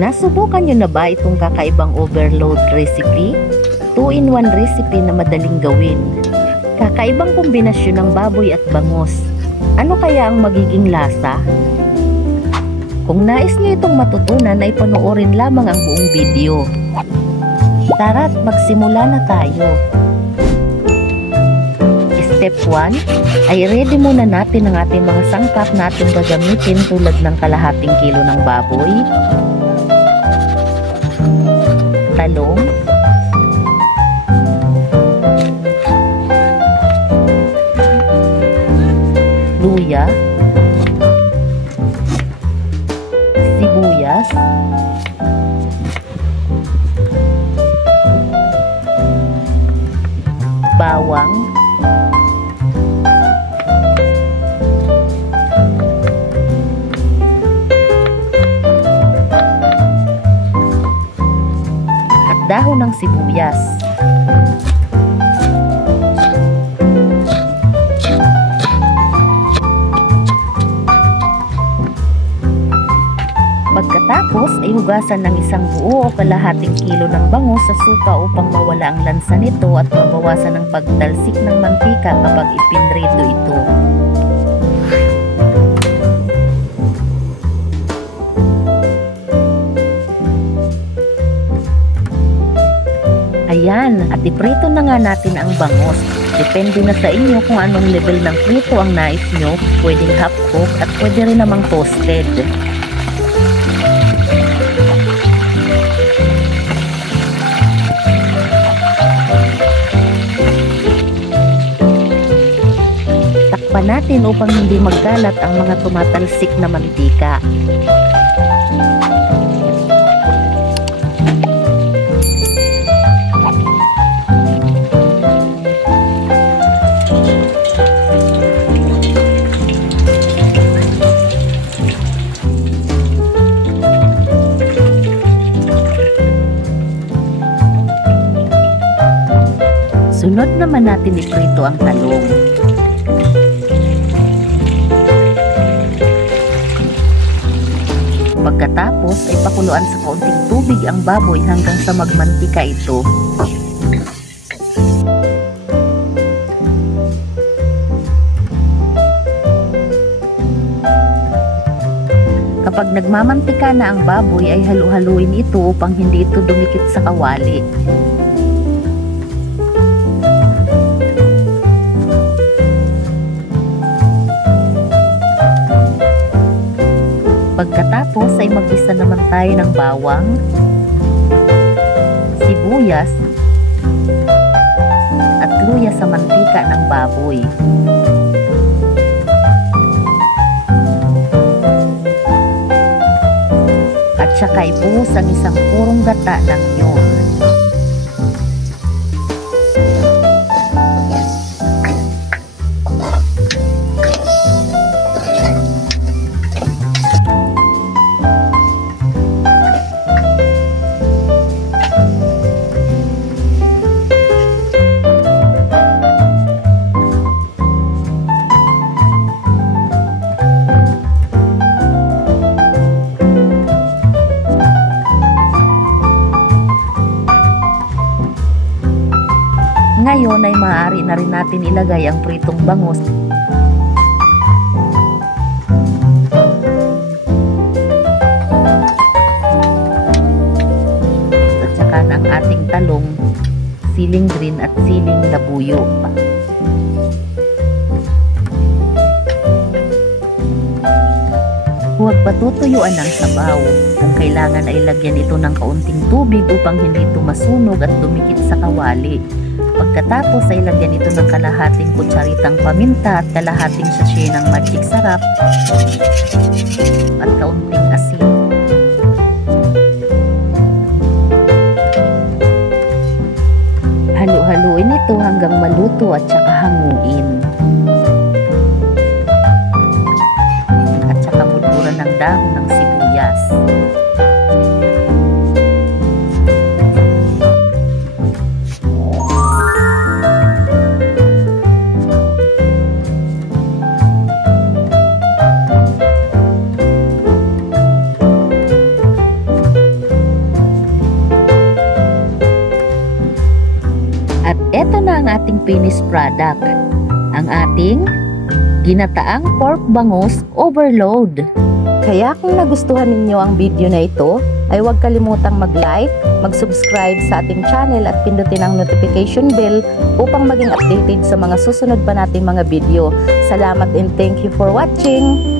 Nasubukan nyo na ba itong kakaibang overload recipe? 2-in-1 recipe na madaling gawin. Kakaibang kombinasyon ng baboy at bangus. Ano kaya ang magiging lasa? Kung nais nyo itong matutunan ay panoorin lamang ang buong video. Tara't magsimula na tayo. Step 1 ay ready muna natin ang ating mga sangkap na ating gagamitin tulad ng kalahating kilo ng baboy, talong, luya, sibuyas, bawang, at dahon ng sibuyas. Pagkatapos ay hugasan ng isang buo o kalahating kilo ng bangus sa suka upang mawala ang lansa nito at mabawasan ang pagtalsik ng mantika kapag ipinrito ito. Ayan, at iprito na nga natin ang bangus. Depende na sa inyo kung anong level ng prito ang nais nyo. Pwedeng half cook at pwede rin namang toasted. Takpan natin upang hindi magkalat ang mga tumatalsik na mantika. Sunod naman natin iprito ang talong. Pagkatapos ay pakuluan sa kaunting tubig ang baboy hanggang sa magmantika ito. Kapag nagmamantika na ang baboy ay halu-haluin ito upang hindi ito dumikit sa kawali. Pagkatapos ay mag-isa naman tayo ng bawang, sibuyas, at luya sa mantika ng baboy. At saka ibuhos ang isang purong gata ng nyog. Ngayon ay maaari na rin natin ilagay ang pritong bangus at saka ng ating talong, siling green at siling labuyo. Huwag patutuyuan ng sabaw. Kung kailangan ay lagyan ito ng kaunting tubig upang hindi ito masunog at dumikit sa kawali. Pagkatapos ay lagyan ito ng kalahating kutsaritang paminta at kalahating sachet ng magic sarap at kaunting asin. Halu-haluin ito hanggang maluto at saka hanguin. At saka buduran ng dahon ng sibuyas. ating finished product, ang ating ginataang pork bangus overload. Kaya kung nagustuhan ninyo ang video na ito, ay huwag kalimutang mag-like, mag-subscribe sa ating channel at pindutin ang notification bell upang maging updated sa mga susunod pa nating mga video. Salamat and thank you for watching!